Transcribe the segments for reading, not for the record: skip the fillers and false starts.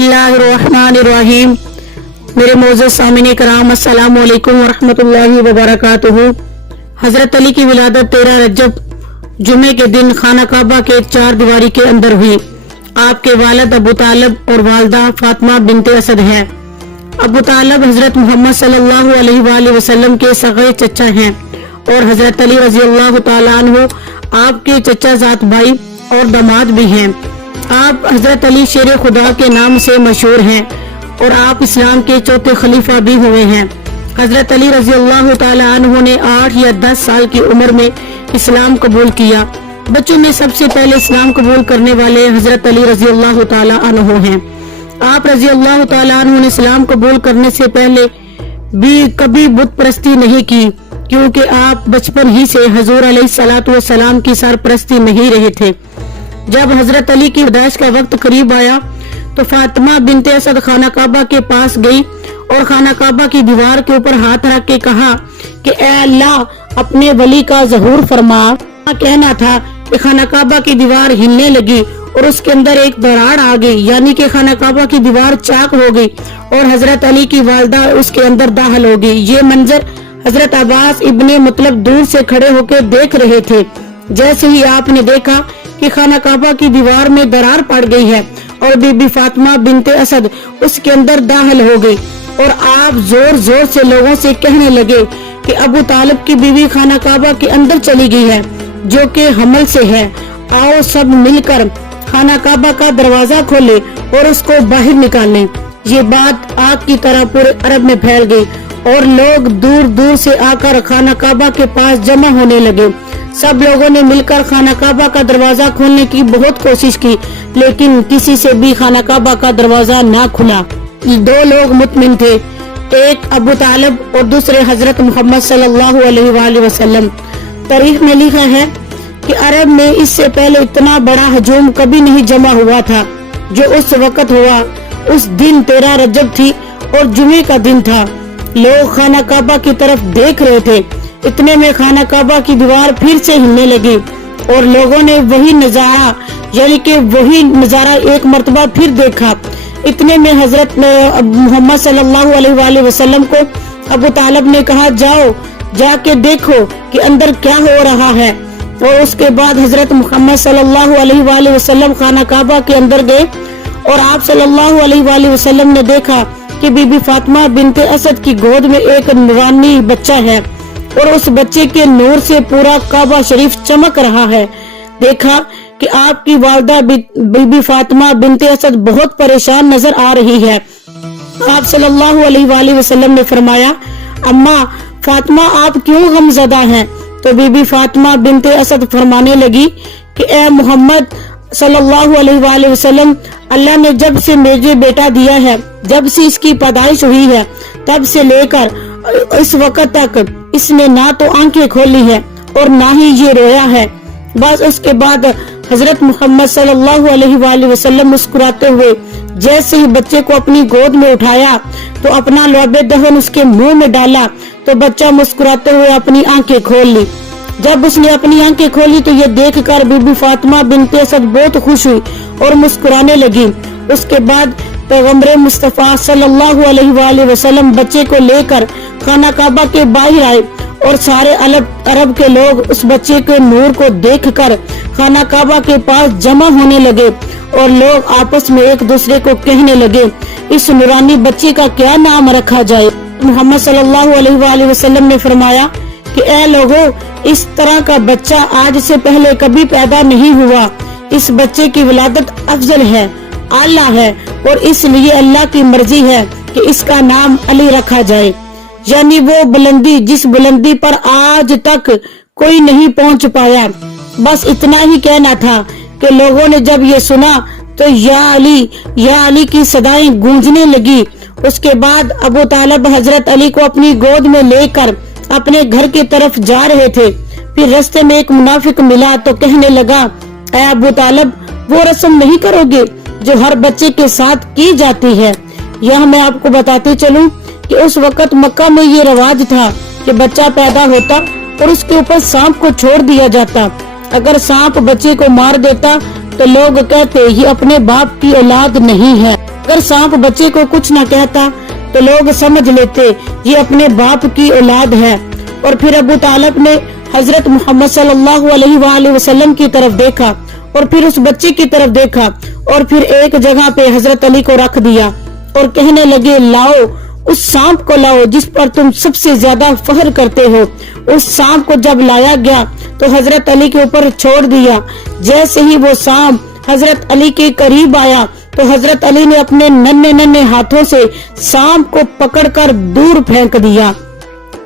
बिस्मिल्लाहिर्रहमानिर्रहीम। मेरे मोअज़्ज़ज़ सामिन कराम, अस्सलामु अलैकुम वरहमतुल्लाहि वबरकातुहू। हजरत अली की विलादत 13 रजब जुमे के दिन खाना काबा के चार दीवारी के अंदर हुई। आपके वालिद अबू तालिब और वालदा फातिमा बिनते असद हैं। अबू तालिब हजरत मोहम्मद सल्लल्लाहु अलैहि वसल्लम के सगे चचा हैं और हजरत अली रज़ी अल्लाह तआला अन्हु आपके चचा जात भाई और दामाद भी हैं। आप हजरत अली शेर खुदा के नाम से मशहूर हैं और आप इस्लाम के चौथे खलीफा भी हुए हैं। हजरत अली रज़ी अल्लाह तआला अन्हु ने 8 या 10 साल की उम्र में इस्लाम कबूल किया। बच्चों में सबसे पहले इस्लाम कबूल करने वाले हजरत अली रज़ी अल्लाह तआला अन्हु हैं। आप रज़ी अल्लाह तआला अन्हु ने इस्लाम कबूल करने से पहले भी कभी बुत परस्ती नहीं की, क्योंकि आप बचपन ही से हुजूर अलैहिस्सलातु वस्सलाम की सरपरस्ती में ही रहे थे। जब हजरत अली की पैदाइश का वक्त करीब आया तो फातिमा बिनते असद खाना काबा के पास गई और खाना काबा की दीवार के ऊपर हाथ रख के कहा कि ऐ अल्लाह, अपने वली का ज़हूर फरमा। कहना था कि खाना काबा की दीवार हिलने लगी और उसके अंदर एक दरार आ गई, यानी कि खाना काबा की दीवार चाक हो गई और हजरत अली की वालदा उसके अंदर दाखिल हो गई। ये मंजर हजरत अब्बास इब्ने मतलब दूर से खड़े होकर देख रहे थे। जैसे ही आपने देखा कि खाना काबा की दीवार में दरार पड़ गई है और बीबी फातिमा बिनते असद उसके अंदर दाखिल हो गई और आप जोर जोर से लोगों से कहने लगे कि अबू तालिब की बीवी खाना काबा के अंदर चली गई है, जो कि हमल से है। आओ सब मिलकर खाना काबा का दरवाजा खोले और उसको बाहर निकालें। ये बात आग की तरह पूरे अरब में फैल गई और लोग दूर दूर से आकर खाना काबा के पास जमा होने लगे। सब लोगों ने मिलकर खाना काबा का दरवाजा खोलने की बहुत कोशिश की, लेकिन किसी से भी खाना काबा का दरवाजा ना खुला। 2 लोग मुतमिन थे, एक अबू तालिब और दूसरे हजरत मोहम्मद सल्लल्लाहु अलैहि वसल्लम। तारीख में लिखा है कि अरब में इससे पहले इतना बड़ा हजूम कभी नहीं जमा हुआ था जो उस वक्त हुआ। उस दिन 13 रजब थी और जुमे का दिन था। लोग खाना काबा की तरफ देख रहे थे। इतने में खाना काबा की दीवार फिर से हिलने लगी और लोगों ने वही नजारा, यानी कि वही नजारा एक मर्तबा फिर देखा। इतने में हजरत मोहम्मद सल्लल्लाहु अलैहि वसल्लम को अबू तालिब ने कहा, जाओ जाके देखो कि अंदर क्या हो रहा है। और उसके बाद हजरत मोहम्मद सल्लल्लाहु अलैहि वसल्लम खाना काबा के अंदर गए और आप सल्लल्लाहु अलैहि वसल्लम ने देखा कि बीबी फातिमा बिनते असद की गोद में एक नूरानी बच्चा है और उस बच्चे के नूर से पूरा काबा शरीफ चमक रहा है। देखा कि आपकी वालदा बीबी फातिमा बिनते असद बहुत परेशान नजर आ रही है। आप सल्लल्लाहु अलैहि वसल्लम ने फरमाया, अम्मा फातिमा, आप क्यों गमज़दा हैं? तो बीबी फातिमा बिनते असद फरमाने लगी कि ए मोहम्मद सल्लल्लाहु अलैहि वसल्लम, अल्लाह ने जब से मुझे बेटा दिया है, जब से इसकी पैदाइश हुई है, तब से लेकर इस वक्त तक इसने ना तो आंखें खोली है और ना ही ये रोया है। बस उसके बाद हजरत मोहम्मद सल्लल्लाहु अलैहि वसल्लम मुस्कुराते हुए जैसे ही बच्चे को अपनी गोद में उठाया तो अपना लौबे दहन उसके मुंह में डाला तो बच्चा मुस्कुराते हुए अपनी आंखें खोल ली। जब उसने अपनी आंखें खोली तो ये देखकर बीबी फातिमा बिनते असद बहुत खुश हुई और मुस्कुराने लगी। उसके बाद पैगम्बर मुस्तफा सल्लल्लाहु अलैहि वसल्लम बच्चे को लेकर खाना काबा के बाहर आए और सारे अरब के लोग उस बच्चे के नूर को देखकर खाना काबा के पास जमा होने लगे और लोग आपस में एक दूसरे को कहने लगे, इस नूरानी बच्चे का क्या नाम रखा जाए। मोहम्मद सल्लल्लाहु अलैहि वसल्लम ने फरमाया कि ऐ लोगों, इस तरह का बच्चा आज से पहले कभी पैदा नहीं हुआ। इस बच्चे की विलादत अफजल है, आला है और इसलिए अल्लाह की मर्जी है कि इसका नाम अली रखा जाए, यानी वो बुलंदी जिस बुलंदी पर आज तक कोई नहीं पहुंच पाया। बस इतना ही कहना था कि लोगों ने जब ये सुना तो या अली की सदाएं गूंजने लगी। उसके बाद अबू तालिब हजरत अली को अपनी गोद में लेकर अपने घर की तरफ जा रहे थे। फिर रास्ते में एक मुनाफिक मिला तो कहने लगा, ऐ अबू तालिब, वो रस्म नहीं करोगे जो हर बच्चे के साथ की जाती है? यह मैं आपको बताते चलूं कि उस वक्त मक्का में ये रिवाज था कि बच्चा पैदा होता और उसके ऊपर सांप को छोड़ दिया जाता। अगर सांप बच्चे को मार देता तो लोग कहते ये अपने बाप की औलाद नहीं है। अगर सांप बच्चे को कुछ न कहता तो लोग समझ लेते ये अपने बाप की औलाद है। और फिर अबू तालिब ने हजरत मोहम्मद सल्लल्लाहु अलैहि वसल्लम की तरफ देखा और फिर उस बच्चे की तरफ देखा और फिर एक जगह पे हजरत अली को रख दिया और कहने लगे, लाओ उस सांप को लाओ जिस पर तुम सबसे ज्यादा फख्र करते हो। उस सांप को जब लाया गया तो हजरत अली के ऊपर छोड़ दिया। जैसे ही वो सांप हजरत अली के करीब आया तो हजरत अली ने अपने नन्हे नन्हे हाथों से सांप को पकड़कर दूर फेंक दिया।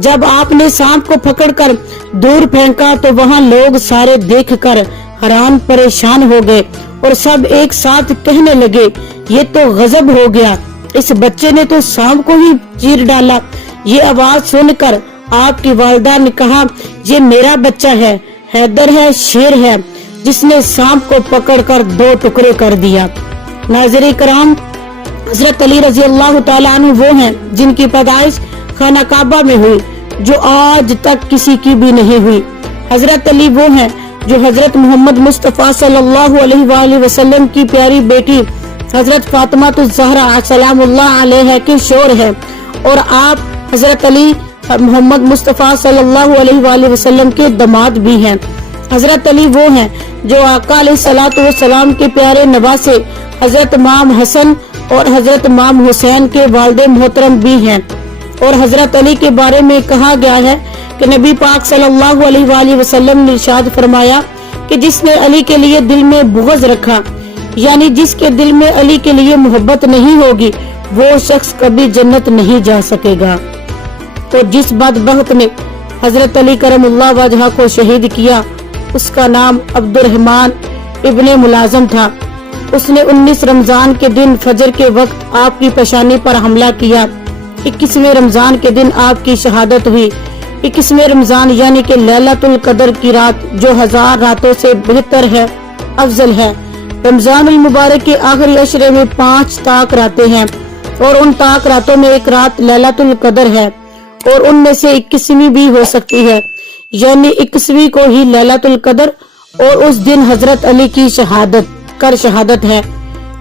जब आपने सांप को पकड़कर दूर फेंका तो वहाँ लोग सारे देखकर हैरान परेशान हो गए और सब एक साथ कहने लगे, ये तो गजब हो गया, इस बच्चे ने तो सांप को ही चीर डाला। ये आवाज सुनकर आपकी वालिदा ने कहा, ये मेरा बच्चा है, हैदर है, शेर है, जिसने सांप को पकड़कर 2 टुकड़े कर दिया। नाज़रीन कराम, हजरत अली रजी अल्लाह तआला अन्हु वो हैं जिनकी पैदाइश खाना काबा में हुई, जो आज तक किसी की भी नहीं हुई। हजरत अली वो हैं जो हजरत मोहम्मद मुस्तफा सल्लल्लाहु अलैहि वसल्लम की प्यारी बेटी हजरत फातिमा ज़हरा सलामुल्लाह अलैहा के शोर है और आप हजरत अली मोहम्मद मुस्तफा सल्लल्लाहु अलैहि वसल्लम के दामाद भी हैं। हजरत अली वो हैं जो आका अलैहिस्सलातु वस्सलाम के प्यारे नवासे हजरत इमाम हसन और हजरत इमाम हुसैन के वालिद मोहतरम भी हैं। और हजरत अली के बारे में कहा गया है कि नबी पाक सल्लल्लाहु अलैहि वसल्लम ने इरशाद फरमाया कि जिसने अली के लिए दिल में बुग़्ज़ रखा, यानी जिसके दिल में अली के लिए मोहब्बत नहीं होगी, वो शख्स कभी जन्नत नहीं जा सकेगा। तो जिस बदबख्त ने हजरत अली करमुल्लाह वजह को शहीद किया, उसका नाम अब्दुर्रहमान इब्ने मुलाज़म था। उसने 19 रमजान के दिन फजर के वक्त आपकी पेशानी पर हमला किया। 21वें रमजान के दिन आपकी शहादत हुई। 21वें रमजान यानी कि लैलतुल कदर की रात, जो 1000 रातों से बेहतर है, अफजल है। रमजान मुबारक के आखिरी अशरे में 5 ताक रातें हैं और उन ताक रातों में एक रात लैलतुल कदर है और उनमें से 21वीं भी हो सकती है, यानी 21वीं को ही लैलतुल कदर और उस दिन हजरत अली की शहादत है।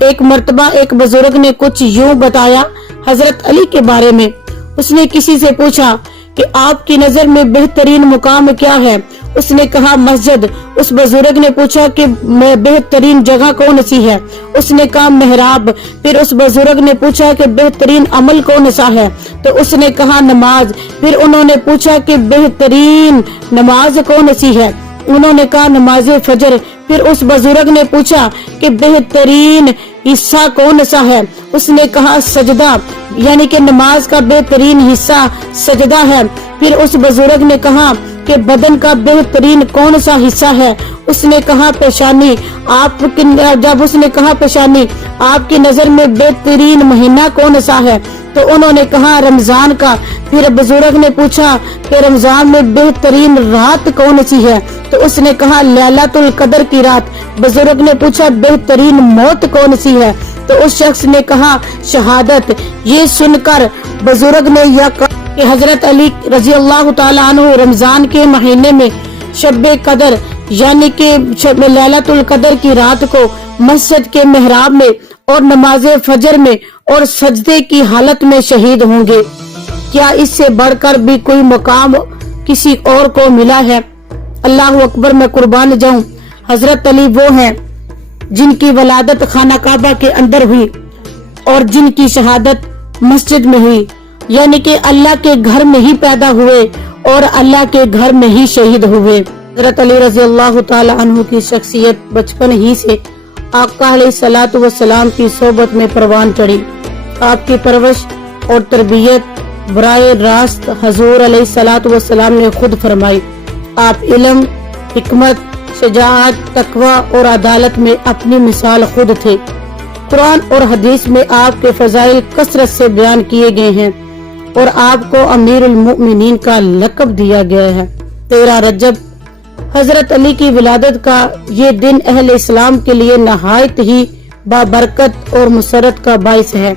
एक मर्तबा एक बुजुर्ग ने कुछ यूं बताया हजरत अली के बारे में। उसने किसी से पूछा कि आपकी नजर में बेहतरीन मुकाम क्या है? उसने कहा मस्जिद। उस बुजुर्ग ने पूछा कि बेहतरीन जगह कौन सी है? उसने कहा मेहराब। फिर उस बुजुर्ग ने पूछा कि बेहतरीन अमल कौन सा है? तो उसने कहा नमाज। फिर उन्होंने पूछा कि बेहतरीन नमाज कौन सी है? उन्होंने कहा नमाज फजर। फिर उस बुजुर्ग ने पूछा कि बेहतरीन हिस्सा कौन सा है? उसने कहा सजदा, यानी कि नमाज का बेहतरीन हिस्सा सजदा है। फिर उस बुजुर्ग ने कहा कि बदन का बेहतरीन कौन सा हिस्सा है? उसने कहा पेशानी। जब उसने कहा पेशानी, आपकी नजर में बेहतरीन महीना कौन सा है? तो उन्होंने कहा रमजान का। फिर बुजुर्ग ने पूछा कि रमजान में बेहतरीन रात कौन सी है? तो उसने कहा लैलतुल कदर की रात। बुजुर्ग ने पूछा बेहतरीन मौत कौन सी है? तो उस शख्स ने कहा शहादत। ये सुनकर बुजुर्ग ने यह कहा कि हजरत अली रजी अल्लाह तआला अन्हु रमजान के महीने में शब्बे कदर यानी कि लैलतुल कदर की रात को मस्जिद के मेहराब में और नमाज फजर में और सजदे की हालत में शहीद होंगे। क्या इससे बढ़कर भी कोई मुकाम किसी और को मिला है? अल्लाह अकबर, मैं कुर्बान जाऊं। हजरत अली वो हैं जिनकी वलादत खाना काबा के अंदर हुई और जिनकी शहादत मस्जिद में हुई, यानी कि अल्लाह के घर में ही पैदा हुए और अल्लाह के घर में ही शहीद हुए। हजरत अली रजी अल्लाह तआला अन्हु की शख्सियत बचपन ही से आका अलैहिस्सलातु वस्सलाम की सोबत में परवान चढ़ी। आपकी परवरिश और तरबियत बराए रास्त हजूर अलैहिस्सलातु वस्सलाम ने खुद फरमाई। आप इल्म, हिकमत, शजाअत, तकवा और अदालत में अपनी मिसाल खुद थे। कुरान और हदीस में आपके फजाइल कसरत से बयान किए गए हैं और आपको अमीरुल मोमिनीन का लक़ब दिया गया है। 13 रजब हजरत अली की विलादत का ये दिन अहले इस्लाम के लिए नहायत ही बाबरकत और मुसरत का बाइस है।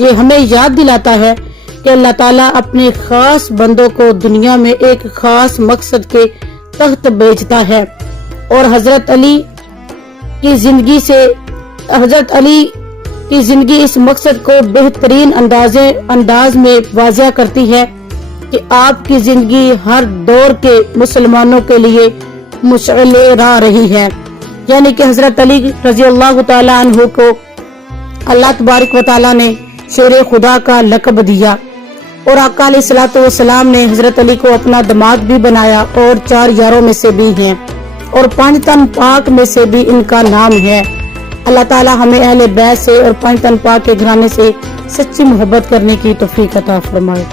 ये हमें याद दिलाता है कि अल्लाह ताला अपने खास बंदों को दुनिया में एक खास मकसद के तहत भेजता है और हजरत अली की जिंदगी से हजरत अली کی زندگی اس مقصد کو بہترین انداز میں واضح کرتی ہے کہ آپ کی زندگی ہر دور کے مسلمانوں کے لیے مشعل راہ رہی ہے، یعنی کہ حضرت علی رضی اللہ تعالی عنہ کو اللہ تبارک و تعالی نے شیر خدا کا لقب دیا، اور آقا علیہ الصلوۃ والسلام نے حضرت علی کو اپنا داماد بھی بنایا، اور 4 یاروں میں سے بھی ہیں، اور 5 تن پاک میں سے بھی ان کا نام ہے۔ اللہ تعالی ہمیں اہل بیت سے اور 5 تن پاک کے گھرانے سے سچی محبت کرنے کی توفیق عطا فرمائے۔